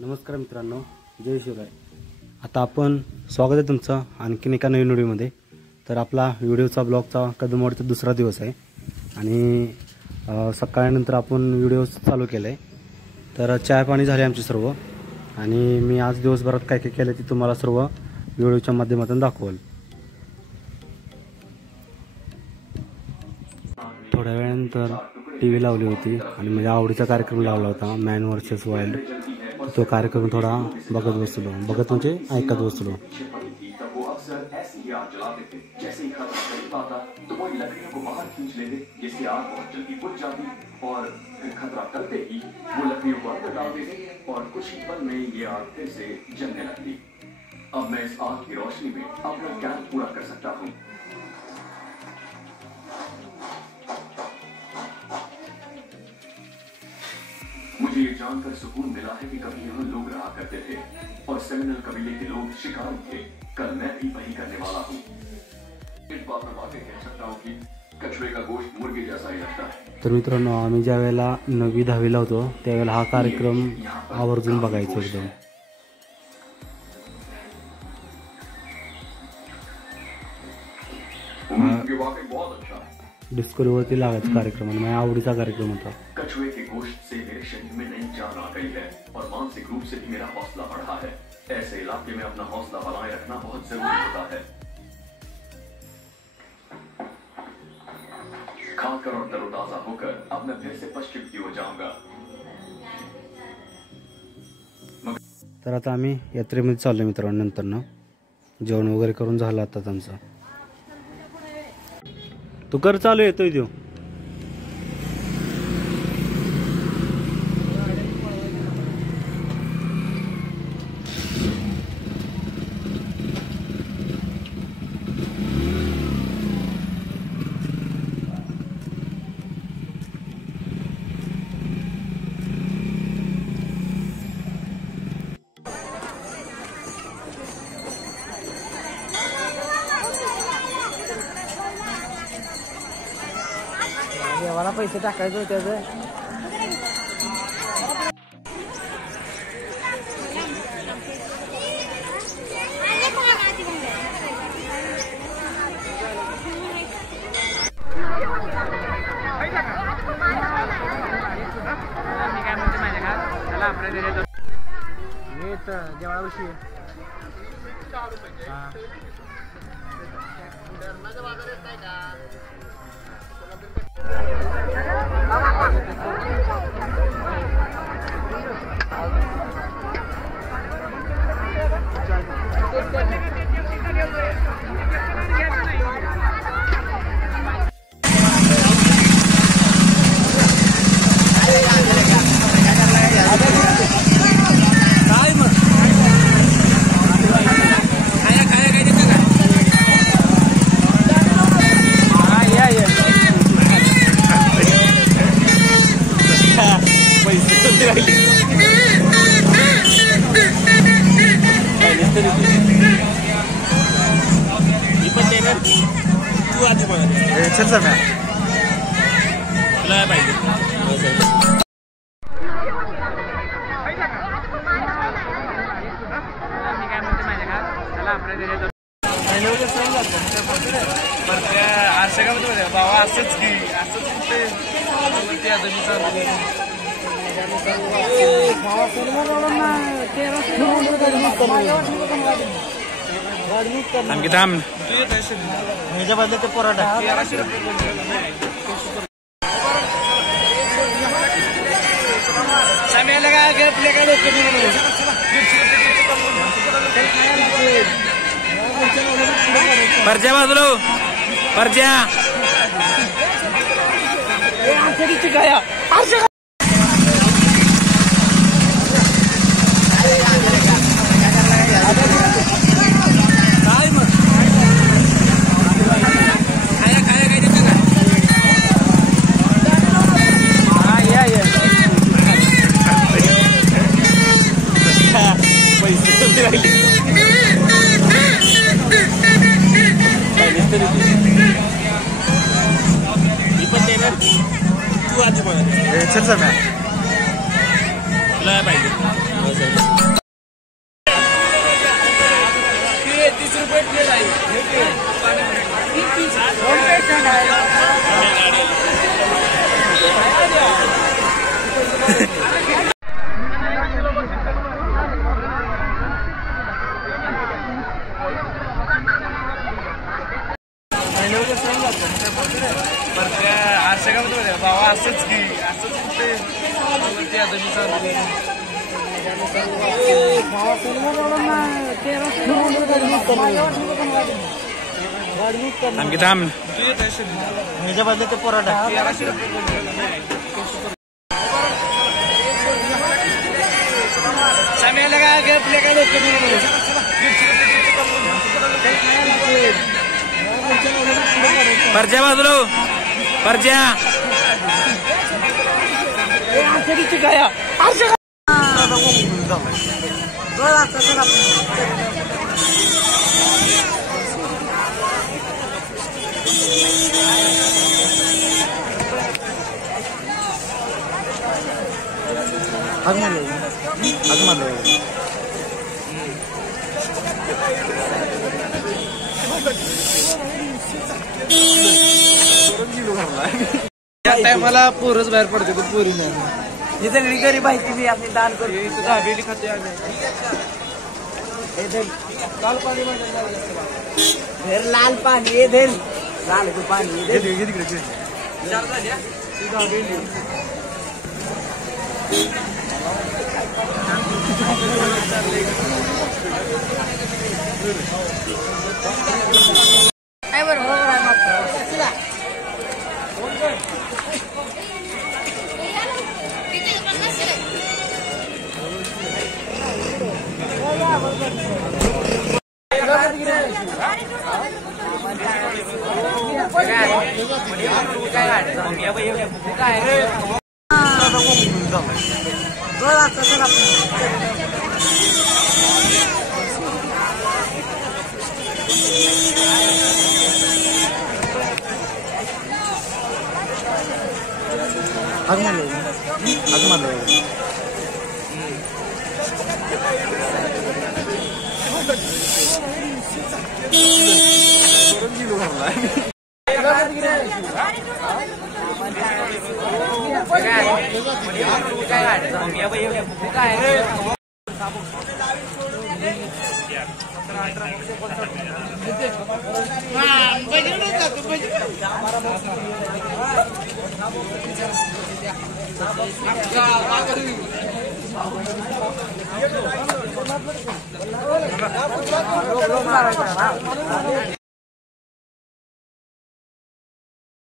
नमस्कार मित्रांनो, जय शिवराय। आता आपण स्वागत आहे तुमचं आणखीन एका नवीन व्हिडिओमध्ये। तर आपला व्हिडिओचा ब्लॉगचा कदमवाडीचा दुसरा दिवस आहे आणि सकाळनंतर आपण व्हिडिओ चालू केलाय। तर चाय पाणी झाले आमचे सर्व आणि मी आज दिवसभरात काय काय केलं ते तुम्हाला सर्व व्हिडिओच्या माध्यमातून दाखवेल। थोड्या वेळानंतर टीव्ही लावली होती आणि माझ्या आवडीचा कार्यक्रम लावला होता, मॅन वर्सेस वाइल्ड। तो कार्यक्रम थोड़ा बघत बसलो, बघत म्हणजे ऐकत बसलो। जैसे ही खतरा करीब आता तो वो लकड़ियों को बाहर खींच लेते, जिससे आग बहुत जल्दी बुझ जाती और खतरा टलते ही वो लकड़ियों को अंदर डाल देते और कुछ ही पल में ये आग फिर से जलने लगती। अब मैं इस आग की रोशनी में अपना कैंप पूरा कर सकता हूँ। मुझे ये जानकर सुकून मिला है कि कभी यहाँ लोग रहा करते थे और सेमिनल कबीले के लोग शिकारी थे। कल मैं भी वही करने वाला हूँ। इस बात में वाकई कह सकता हूँ कि कछुए का गोश्त मुर्गे जैसा ही लगता है। तर मित्रांनो, आम्ही ज्या वेळेला 9वी 10वीला होतो त्यावेळेला हा कार्यक्रम आवर्जून बघायचो एकदम। डिस्कवरीवरती लागायचा कार्यक्रम आणि माझ्या आवडीचा कार्यक्रम होता। कछुए के गोश्त से मेरे शरीर में नई जान आ गई है और मानसिक रूप से भी मेरा हौसला बढ़ा है। ऐसे इलाके में अपना हौसला बनाए रखना बहुत जरूरी होता है। खाकर और तरोताजा होकर अब मैं फिर से पश्चिम की ओर जाऊंगा। तर आता आम्ही यात्रेमध्ये चाललो मित्रांनो। नंतर ना जेवण वगैरे करून झालं आता आमचं। तू कर चालू येतोय तो। देवाला पैसे टाकायचे होते त्याचे। देवाळाविषयी चल सर मैं पाहिजे। बाबा असंच की आमची थांब ह्याच्या बदले ते पराठा परजा बाजूला परजा तू आधी चल सर मैं पाहिजे। बाबा असंच की असंच ते आता मी चालू थांब ह्याच्या बदले ते पराठा साम्याला काय घेतले काय लोक परज्या बाजूला परज्या काय मला पोरच बाहेर पडते तू पोरी नाही सगळी गरीब आहे मी आपली दान करतो दाबेली खाते लाल पाणी लाल पाणी धर लाल पाणी काय बरोबर